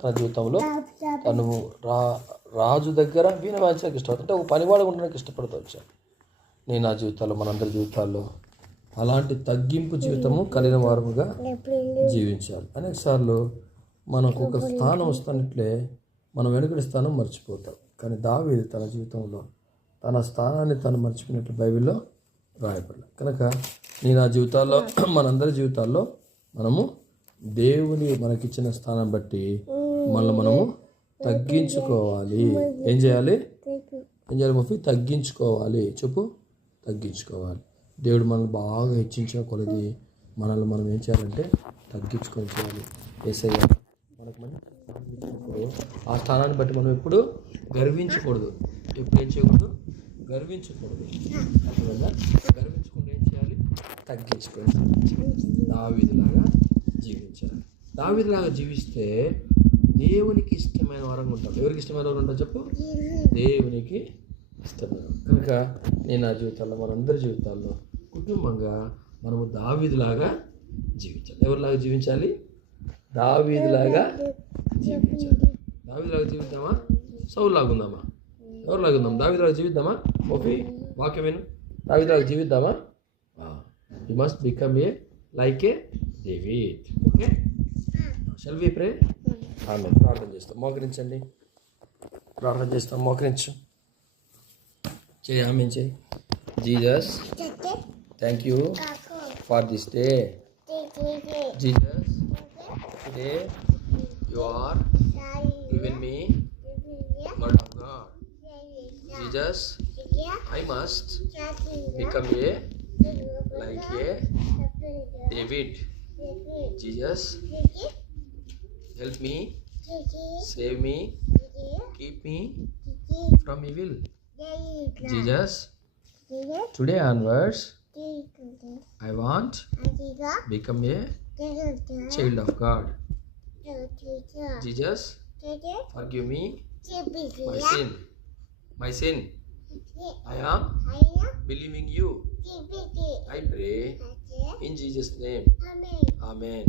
తన జీవితంలో తను రాజు దగ్గర వీణ వాయించడానికి ఇష్టపడతాను, అంటే ఒక పనివాడు ఉండడానికి ఇష్టపడుతూ వచ్చాను. నేను నా జీవితాల్లో, మనందరి జీవితాల్లో అలాంటి తగ్గింపు జీవితము కలిగిన వారముగా జీవించాలి. అనేకసార్లు మనకు ఒక స్థానం వస్తున్నట్లే మనం వెనుకటి స్థానం మర్చిపోతాం. కానీ దావీదు తన జీవితంలో తన స్థానాన్ని తను మర్చిపోయినట్టు బైబిల్లో రాయబడలేదు. కనుక నేను నా జీవితాల్లో, మనందరి జీవితాల్లో మనము దేవుని మనకిచ్చిన స్థానం బట్టి మనము తగ్గించుకోవాలి. ఏం చేయాలి మఫీ? తగ్గించుకోవాలి. చెప్పు, తగ్గించుకోవాలి. దేవుడు మనల్ని బాగా హెచ్చించిన కొలది మనల్ని మనం ఏం చేయాలంటే తగ్గించుకొని చేయాలి. యేసయ్య మనకు మంచి స్థానం ఇచ్చినప్పుడు ఆ స్థానాన్ని బట్టి మనం ఎప్పుడు గర్వించకూడదు. ఎప్పుడు ఏం చేయకూడదు? గర్వించకూడదు. గర్వించకుండా ఏం చేయాలి? తగ్గించుకొని దావీదులాగా జీవించాలి. దావీదులాగా జీవిస్తే దేవునికి ఇష్టమైన వరంగా ఉంటాం. ఎవరికి ఇష్టమైన వారు ఉంటారు చెప్పు? దేవునికి ఇష్టమైన. కనుక నేను నా జీవితాల్లో, మనందరి జీవితాల్లో కుటుంబంగా మనము దావీదులాగా జీవించాలి. ఎవరిలాగా జీవించాలి? దావీదులాగా జీవించాలి. దావీదులాగా జీవిద్దామా? సౌలులాగా ఉందామా? ఎవరిలాగా ఉందాం? దావీదులాగా జీవిద్దామా? ఓపి వాక్యం విను. దావీదులాగా జీవిద్దామా? You must become like a David. Okay, shall we pray? ఆమె ప్రార్థన చేస్తాం. మోకరించండి, ప్రార్థన చేస్తాం. మోకరించు, చేయి, ఆమె చేయి. Jesus, thank you for this day. Jesus, today you are given me word of God. Jesus, I must become like a David. Jesus, help me, save me, keep me from evil. Jesus, today onwards, I want become a child of God. Jesus, forgive me my sin. I am believing you. I pray in Jesus' name. Amen.